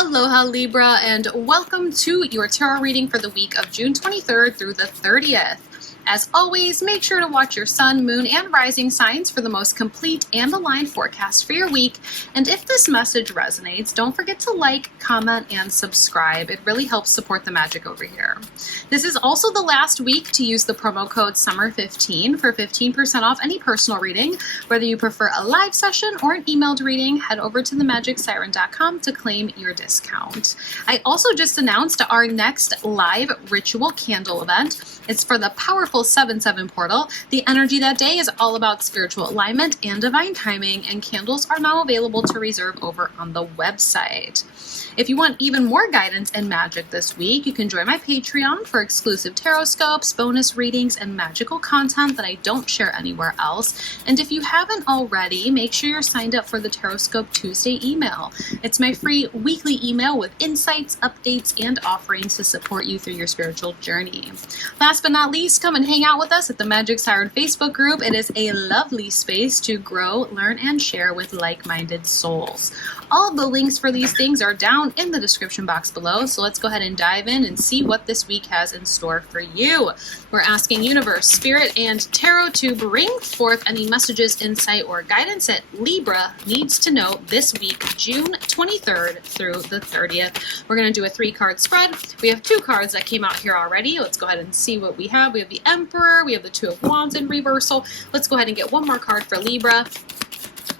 Aloha Libra, and welcome to your tarot reading for the week of June 23rd through the 30th. As always, make sure to watch your sun, moon, and rising signs for the most complete and aligned forecast for your week. And if this message resonates, don't forget to like, comment, and subscribe. It really helps support the magic over here. This is also the last week to use the promo code SUMMER15 for 15% off any personal reading. Whether you prefer a live session or an emailed reading, head over to themagicsiren.com to claim your discount. I also just announced our next live ritual candle event. It's for the powerful 7/7 portal. The energy that day is all about spiritual alignment and divine timing, and candles are now available to reserve over on the website. If you want even more guidance and magic this week, you can join my Patreon for exclusive tarot scopes, bonus readings, and magical content that I don't share anywhere else. And if you haven't already, make sure you're signed up for the Tarot Scope Tuesday email. It's my free weekly email with insights, updates, and offerings to support you through your spiritual journey. Last but not least, come and hang out with us at the Magic Siren Facebook group. It is a lovely space to grow, learn, and share with like-minded souls. All of the links for these things are down in the description box below, so let's go ahead and dive in and see what this week has in store for you. We're asking Universe, Spirit, and Tarot to bring forth any messages, insight, or guidance that Libra needs to know this week, June 23rd through the 30th. We're going to do a 3-card spread. We have 2 cards that came out here already. Let's go ahead and see what we have. We have the Emperor, we have the 2 of Wands in reversal. Let's go ahead and get one more card for Libra.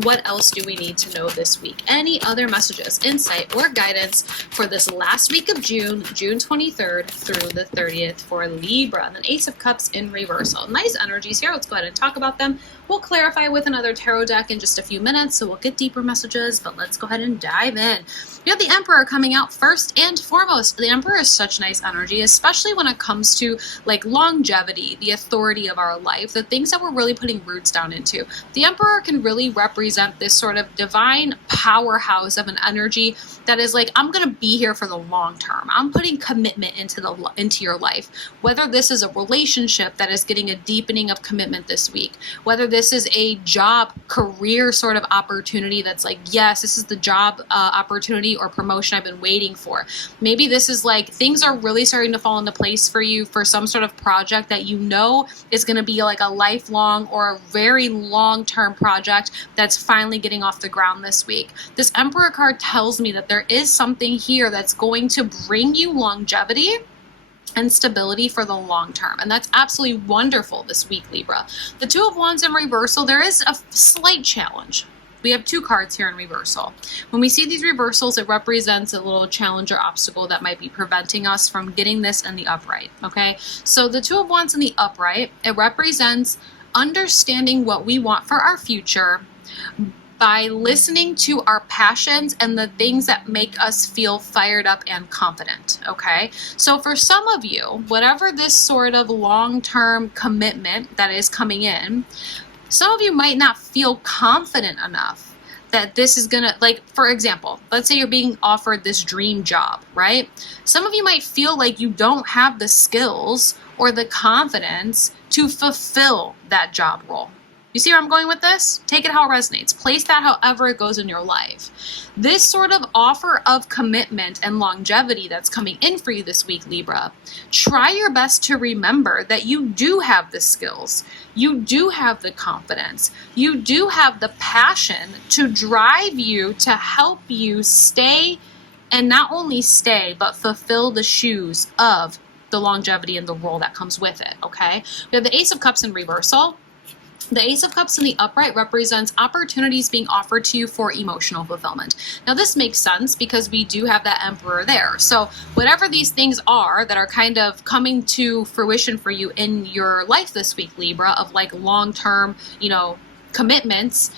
What else do we need to know this week? Any other messages, insight, or guidance for this last week of June, June 23rd through the 30th for Libra? And then Ace of Cups in reversal. Nice energies here. Let's go ahead and talk about them. We'll clarify with another tarot deck in just a few minutes, so we'll get deeper messages, but let's go ahead and dive in. We have the Emperor coming out first and foremost. The Emperor is such nice energy, especially when it comes to like longevity, the authority of our life, the things that we're really putting roots down into. The Emperor can really represent this sort of divine powerhouse of an energy that is like, I'm going to be here for the long term. I'm putting commitment into your life. Whether this is a relationship that is getting a deepening of commitment this week, whether this is a job, career sort of opportunity that's like, yes, this is the job opportunity or promotion I've been waiting for. Maybe this is like things are really starting to fall into place for you for some sort of project that you know is going to be like a lifelong or a very long-term project that's finally getting off the ground this week. This Emperor card tells me that there is something here that's going to bring you longevity and stability for the long term. And that's absolutely wonderful this week, Libra. The 2 of Wands in reversal, there is a slight challenge. We have 2 cards here in reversal. When we see these reversals, it represents a little challenge or obstacle that might be preventing us from getting this in the upright, okay? So the 2 of Wands in the upright, it represents understanding what we want for our future by listening to our passions and the things that make us feel fired up and confident, okay? So for some of you, whatever this sort of long-term commitment that is coming in, some of you might not feel confident enough that this is gonna, like, for example, let's say you're being offered this dream job, right? Some of you might feel like you don't have the skills or the confidence to fulfill that job role. You see where I'm going with this? Take it how it resonates. Place that however it goes in your life. This sort of offer of commitment and longevity that's coming in for you this week, Libra, try your best to remember that you do have the skills. You do have the confidence. You do have the passion to drive you, to help you stay, and not only stay, but fulfill the shoes of the longevity and the role that comes with it, okay? We have the Ace of Cups in reversal. The Ace of Cups in the upright represents opportunities being offered to you for emotional fulfillment. Now this makes sense because we do have that Emperor there. So whatever these things are that are kind of coming to fruition for you in your life this week, Libra, of like long-term, commitments,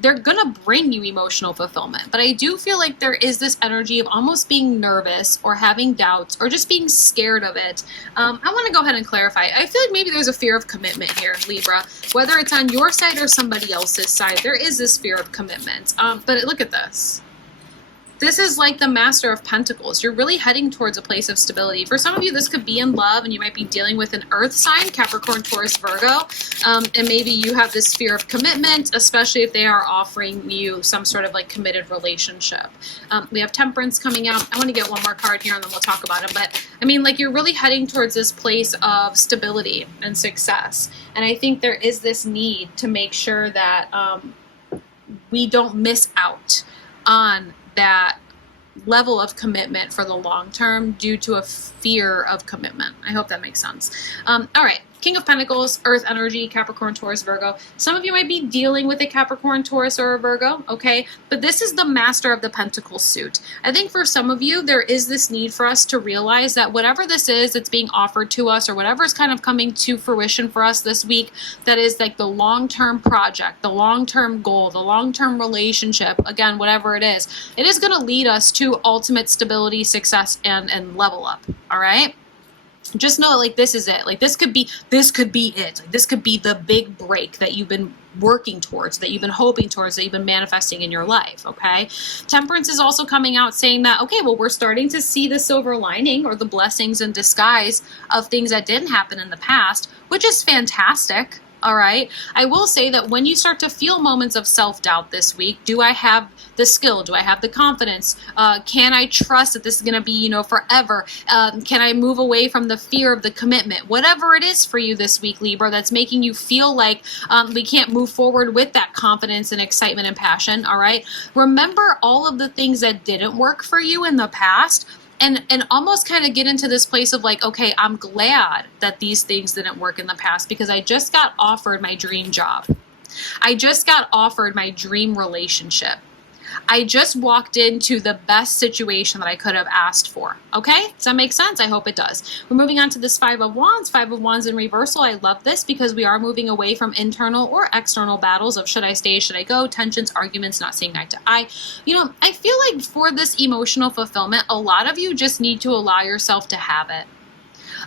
they're gonna bring you emotional fulfillment. But I do feel like there is this energy of almost being nervous or having doubts or just being scared of it. I want to go ahead and clarify. I feel like maybe there's a fear of commitment here, Libra. Whether it's on your side or somebody else's side, there is this fear of commitment. But look at this. This is like the Master of Pentacles. You're really heading towards a place of stability. For some of you, this could be in love, and you might be dealing with an earth sign, Capricorn, Taurus, Virgo. And maybe you have this fear of commitment, especially if they are offering you some sort of like committed relationship. We have Temperance coming out. I want to get one more card here and then we'll talk about it. But I mean, like, you're really heading towards this place of stability and success. And I think there is this need to make sure that we don't miss out on that level of commitment for the long term due to a fear of commitment. I hope that makes sense. All right. King of Pentacles, Earth energy, Capricorn, Taurus, Virgo. Some of you might be dealing with a Capricorn, Taurus, or a Virgo, okay? But this is the Master of the Pentacles suit. I think for some of you, there is this need for us to realize that whatever this is that's being offered to us, or whatever is kind of coming to fruition for us this week, that is like the long-term project, the long-term goal, the long-term relationship, again, whatever it is going to lead us to ultimate stability, success, and level up, all right? Just know, like, this is it. Like, this could be it. Like, this could be the big break that you've been working towards, that you've been hoping towards, that you've been manifesting in your life, okay? Temperance is also coming out saying that, okay, well, we're starting to see the silver lining or the blessings in disguise of things that didn't happen in the past, which is fantastic. All right. I will say that when you start to feel moments of self-doubt this week, do I have the skill? Do I have the confidence? Can I trust that this is going to be, forever? Can I move away from the fear of the commitment? Whatever it is for you this week, Libra, that's making you feel like we can't move forward with that confidence and excitement and passion. All right. Remember all of the things that didn't work for you in the past. And almost kind of get into this place of like, okay, I'm glad that these things didn't work in the past because I just got offered my dream job. I just got offered my dream relationship. I just walked into the best situation that I could have asked for. Okay? Does that make sense? I hope it does. We're moving on to this Five of Wands. Five of Wands in reversal. I love this because we are moving away from internal or external battles of should I stay, should I go, tensions, arguments, not seeing eye to eye. I feel like for this emotional fulfillment, a lot of you just need to allow yourself to have it.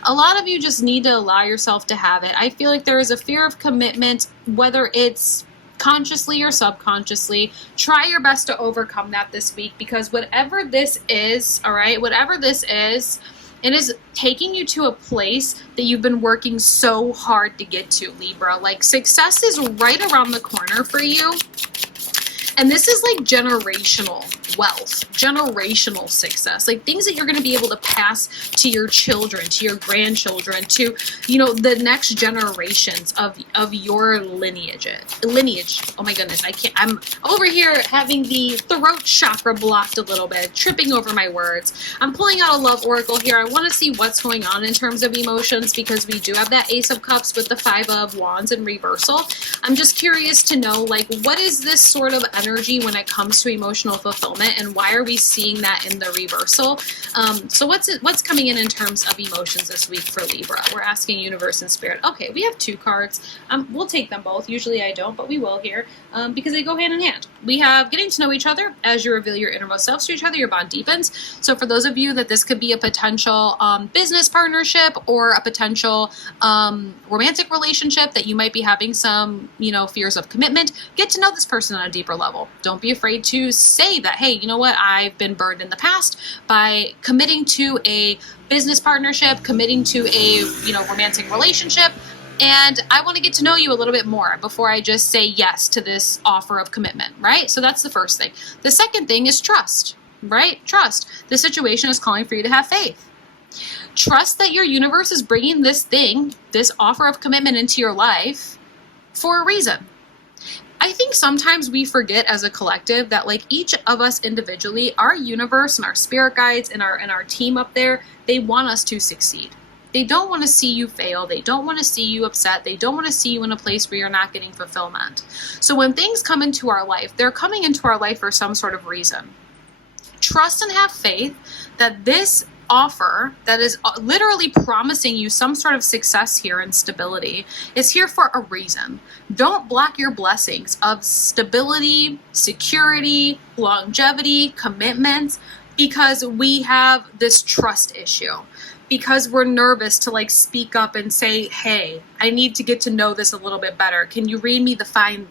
A lot of you just need to allow yourself to have it. I feel like there is a fear of commitment, whether it's consciously or subconsciously. Try your best to overcome that this week because whatever this is, all right, whatever this is, it is taking you to a place that you've been working so hard to get to, Libra. Like, success is right around the corner for you. And this is like generational wealth, generational success, like things that you're going to be able to pass to your children, to your grandchildren, to, the next generations of your lineage. Oh my goodness. I'm over here having the throat chakra blocked a little bit, tripping over my words. I'm pulling out a love oracle here. I want to see what's going on in terms of emotions because we do have that Ace of Cups with the Five of Wands in reversal. I'm just curious to know, like, what is this sort of energy when it comes to emotional fulfillment, and why are we seeing that in the reversal? So what's coming in terms of emotions this week for Libra? We're asking Universe and Spirit. Okay, we have two cards. We'll take them both. Usually I don't, but we will here because they go hand in hand. We have getting to know each other. As you reveal your innermost selves to each other, your bond deepens. So for those of you that this could be a potential business partnership or a potential romantic relationship that you might be having some, fears of commitment, get to know this person on a deeper level. Don't be afraid to say that, hey, you know what? I've been burned in the past by committing to a business partnership, committing to a, romantic relationship. And I want to get to know you a little bit more before I just say yes to this offer of commitment, right? So that's the first thing. The second thing is trust, right? Trust. The situation is calling for you to have faith. Trust that your universe is bringing this offer of commitment into your life for a reason. I think sometimes we forget as a collective that, like, each of us individually, our universe and our spirit guides and our team up there, they want us to succeed. They don't want to see you fail. They don't want to see you upset. They don't want to see you in a place where you're not getting fulfillment. So when things come into our life, they're coming into our life for some sort of reason. Trust and have faith that this offer that is literally promising you some sort of success here and stability is here for a reason. Don't block your blessings of stability, security, longevity, commitments, because we have this trust issue. Because we're nervous to, like, speak up and say, hey, I need to get to know this a little bit better. Can you read me the fine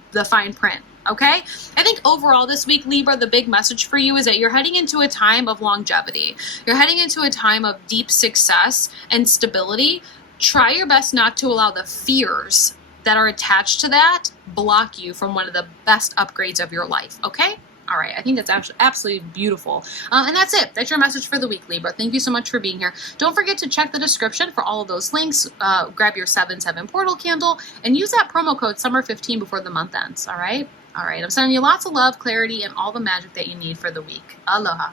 print? Okay? I think overall this week, Libra, the big message for you is that you're heading into a time of longevity. You're heading into a time of deep success and stability. Try your best not to allow the fears that are attached to that block you from one of the best upgrades of your life, okay? All right, I think that's absolutely beautiful. And that's it. That's your message for the week, Libra. Thank you so much for being here. Don't forget to check the description for all of those links. Grab your 7/7 portal candle and use that promo code SUMMER15 before the month ends, all right? All right, I'm sending you lots of love, clarity, and all the magic that you need for the week. Aloha.